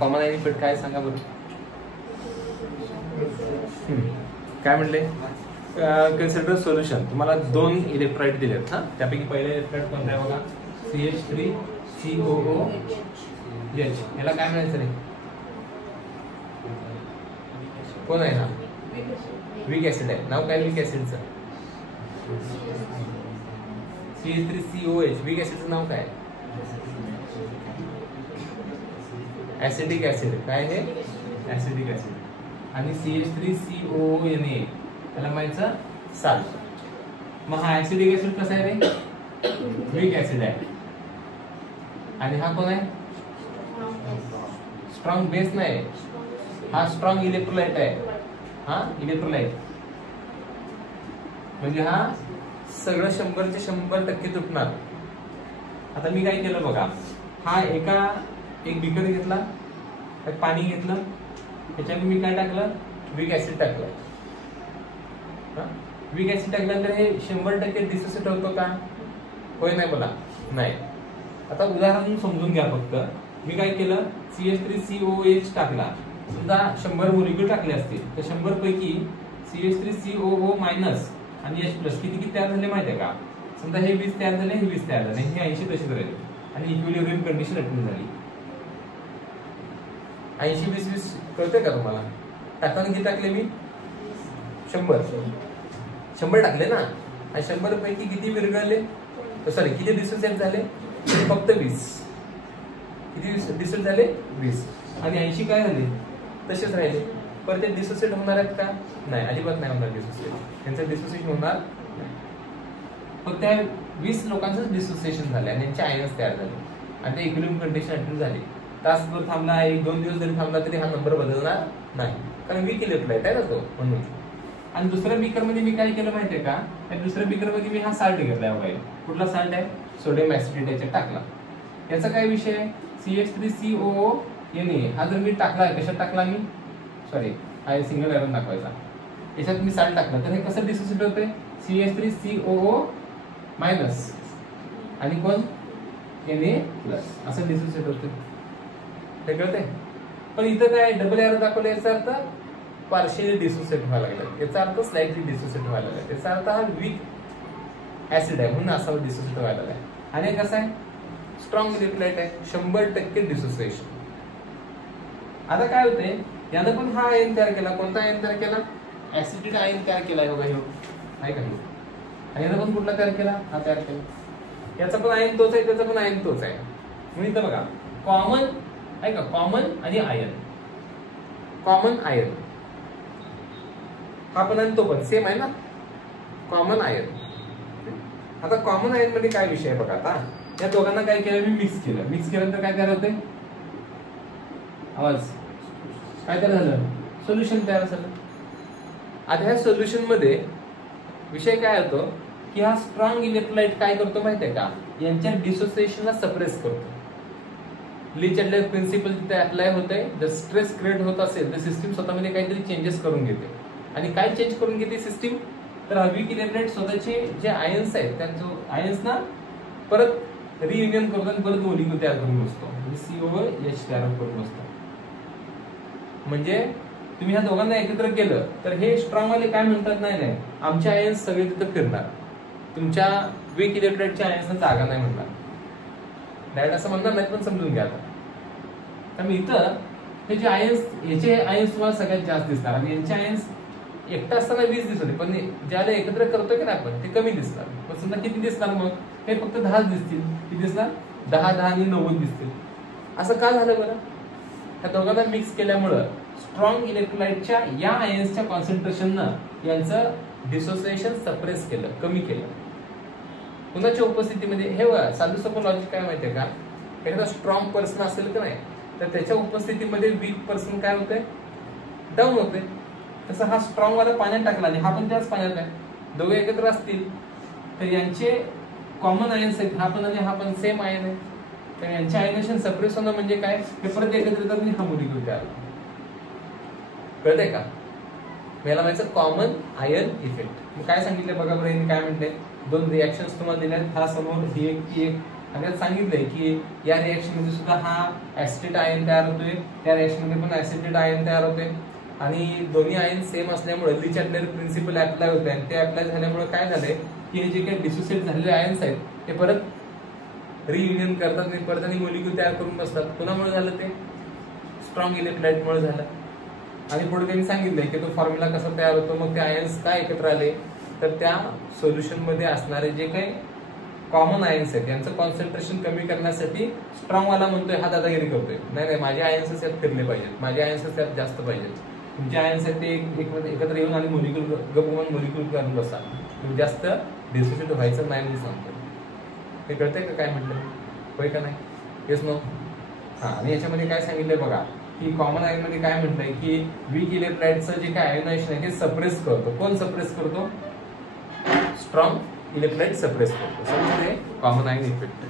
Common ion effect काय सांगा बरं. काय म्हणले, कन्सिडर सोल्युशन. तुम्हाला 2 इलेक्ट्रोलाइट दिलेत हा. त्यापैकी पहिला इलेक्ट्रोलाइट कोणता आहे बघा, CH3COOH. याला काय म्हणायचं रे, कोण आहे हा, वीक ऍसिड आहे. नाव काय वीक ऍसिडचं, CH3COOH. वीक ऍसिडचं नाव काय, ऍसिडिक ऍसिड. काय हे, ऍसिडिक ऍसिड. आणि CH3COONA त्याला म्हणायचं साल्ट. मग हा ऍसिडिक ऍसिड कसा आहे रे, वीक ऍसिड आहे. आणि हा कोण आहे, स्ट्रॉंग बेस नाही, हा स्ट्रॉंग इलेक्ट्रोलाइट आहे. हा इलेक्ट्रोलाइट म्हणजे हा सगळं 100चे 100% तुटणार. आता मी काय केलं बघा, हा एक बिकर घेतला, पाणी घेतलं, त्याच्यात मी काय टाकलं, वीक ऍसिड टाकलं. वीक ऍसिड टाकल्यानंतर हे 100% डिसोसिएट होतो का, होय नाही बोला, नाही. आता उदाहरण समजून घ्या फक्त. मी काय केलं, CH3COOH टाकला. समजा 100 मोलिक्यूल टाकले असतील तर 100 पैकी CH3COO मायनस आणि H प्लस किती तयार झाले माहिती आहे का. समजा हे 20 तयार झाले, हे 20 तयार झाले, हे 80 तशीच राहिले आणि इक्विलिब्रियम कंडिशन अटेन झाली. 80-20-20 कळतंय का तुम्हाला. टाकताना किती टाकले मी, 100 टाकले ना. आणि 100 पैकी किती विरघळले, सॉरी किती डिसोसिएट झाले, फक्त 20. किती डिसोसिएट झाले, 20. आणि 80 काय झाले, तसेच राहिले. पण ते डिसोसिएट होणार आहेत का, नाही, अजिबात नाही होणार डिसोसिएट. त्यांचं डिसोसिएशन होणार नाही. फक्त त्या 20 लोकांचं डिसोसिएशन झालं आणि त्यांचे आयन्स तयार झाले आणि ते इक्विलिब्रियम कंडिशन अटेन झाली. तासभर थांबला, 1-2 दिवस जरी थांबला तरी हा नंबर बदलणार नाही, कारण वीक इलेक्ट्रोलाइट आहे ना तो, म्हणून. आणि दुसऱ्या बीकर मध्ये मी काय केलं माहितीये का, त्या दुसऱ्या बीकर मध्ये मी हा साल्ट घेतलाय बघा. कुठला साल्ट आहे, सोडियम ऍसिटेट याच्यात टाकला. याचा काय विषय आहे, CH3COONA हा जर मी टाकला, कशात टाकला मी, सॉरी हा सिंगल आयरन दाखवायचा, याच्यात मी साल्ट टाकला तर हे कसं डिसोसिएट होते, CH3COO मायनस आणि कोण Na प्लस असं डिसोसिएट होते. हे कळते. पण इथं काय डबल एरो दाखवलं, याचा अर्थ पार्शियली डिसोसिएट व्हायला लागला, याचा अर्थ स्लाइटली डिसोसिएट व्हायला लागला. याचा अर्थ हा वीक ऍसिड आहे म्हणून असा डिसोसिएट व्हायला लागला. आणि कसं आहे, स्ट्रॉंग इलेक्ट्रोलाइट आहे, 100% डिसोसिएशन. आता काय होते, यानं पण हा आयन तयार केला. कोणता आयन तयार केला, ऍसिडिक आयन तयार केला आहे बघा, ह्यो आहे का. आणि यानं पण कुठला तयार केला, हा तयार केला. याचा पण आयन तोच आहे, त्याचा पण आयन तोच आहे. म्हणून इथं बघा कॉमन आहे का, कॉमन आणि आयन, कॉमन आयन. हा पण आणि तो पण सेम आहे ना, कॉमन आयन. आता कॉमन आयन मध्ये काय विषय आहे बघा. आता या दोघांना काय केलं, मी मिक्स केलं. मिक्स केल्यानंतर काय तयार होते, आवाज काय तयार झालं, सोल्युशन तयार झालं. आता ह्या सोल्युशन मध्ये विषय काय होतो की हा स्ट्रॉंग इलेक्ट्रोलाइट काय करतो माहितीये का, यांच्या डिसोसिएशनला सप्रेस करतो. लीचॅडलर प्रिन्सिपल तिथे अप्लाय होते. जर स्ट्रेस क्रिएट होत असेल तर सिस्टीम स्वतःमध्ये काहीतरी चेंजेस करून घेते. आणि काय चेंज करून घेते सिस्टीम, तर वीक इलेक्ट्रोलाइट स्वतःचे जे आयन्स आहेत त्यांचं आयन्स ना परत रियुनियन करतो आणि परत मोलिक्यूल तयार करून बसतो, COOH तयार करून बसतो. म्हणजे तुम्ही ह्या दोघांना एकत्र केलं तर हे स्ट्रॉंग वाले काय म्हणतात, नाही आमचे आयन्स सगळे तिथं फिरणार, तुमच्या वीक इलेक्ट्रोलाइटच्या आयन्सना जागा नाही म्हणणार. डायरेक्ट असं म्हणणार नाही, पण समजून घ्या. त्यामुळे इथं हे जे आयन्स, याचे आयन्स तुम्हाला सगळ्यात जास्त दिसणार आणि यांचे आयन्स एकटा असताना 20 दिसत होते, पण ज्याला एकत्र करतोय की नाही आपण ते कमी दिसणार. पण समजा किती दिसणार, मग हे फक्त 10 दिसतील. किती दिसणार, 10 आणि 90 दिसतील. असं का झालं बरं, ह्या दोघांना मिक्स केल्यामुळं स्ट्रॉंग इलेक्ट्रोलाइटच्या या आयन्सच्या कॉन्सन्ट्रेशननं यांचं डिसोसिएशन सप्रेस केलं, कमी केलं. कुणाच्या उपस्थितीमध्ये, हे साधू सोपं लॉजिक काय माहितीये का, एखादा स्ट्रॉंग पर्सन असेल की नाही तर त्याच्या उपस्थितीमध्ये वीक पर्सन काय होते, डाऊन होते. तसं हा स्ट्रॉंग वाला पाण्यात टाकला आणि हा पण त्याच पाण्यात आहे, दोघे एकत्र असतील तर यांचे कॉमन आयन्स आहेत, हा पण आणि हा पण सेम आयन आहे. तर यांचे आयनेशन सप्रेस होणं म्हणजे काय, हे परत एकत्र येतात आणि हा मोलिक्यूल तयार होतो. कळतंय का, याला म्हणायचं कॉमन आयन इफेक्ट. मग काय सांगितलं बघा बरं, काय म्हटलंय, 2 रिएक्शन्स तुम्हाला दिल्यात, हा समोर ही एक आणि त्यात सांगितलंय की या रिएक्शन मध्ये सुद्धा हा ऍसिटेट आयन तयार होतोय, त्या रिएक्शन मध्ये पण ऍसिटेट आयन तयार होते आणि दोन्ही आयन सेम असल्यामुळे ली-चॅटलेर प्रिन्सिपल अप्लाय होते आणि ते अप्लाय झाल्यामुळे काय झालंय की हे जे काही डिसोसिएट झालेले आयन्स आहेत ते परत रियुनियन करतात आणि परत आणि मॉलिक्यूल तयार करून बसतात. कोणामुळे झालं ते? स्ट्रॉंग इलेक्ट्रोलाइटमुळे झालं. आणि पुढे त्यांनी सांगितलंय की तो फॉर्म्युला कसा तयार होतो, मग ते आयन्स काय एकत्र आले तर त्या सोल्युशन मध्ये असणारे जे काही कॉमन आयन्स आहेत यांचं कॉन्सन्ट्रेशन कमी करण्यासाठी स्ट्रॉंग वाला म्हणतोय हा दादागिरी करतोय, नाही माझे आयन्स यात फिरले पाहिजेत, माझे आयन्स त्यात जास्त पाहिजेत, तुमचे आयन्स आहेत ते एकत्र येऊन आणि मॉलिक्यूल गपवून मॉलिक्यूल करून बसा, जास्त डिसोसिएट व्हायचं नाही म्हणून सांगतो. हे कळतंय का काय म्हटलं? होय का नाही? Yes no? हा. आणि याच्यामध्ये काय सांगितलंय बघा की कॉमन आयन मध्ये काय म्हटलंय की वीक इलेक्ट्रोलाइटचं जे काय आयनायझेशन आहे ते सप्रेस करतो. कोण सप्रेस करतो? स्ट्रॉंग इलेक्ट्रोलाइट सप्रेस करतो. Common ion effect.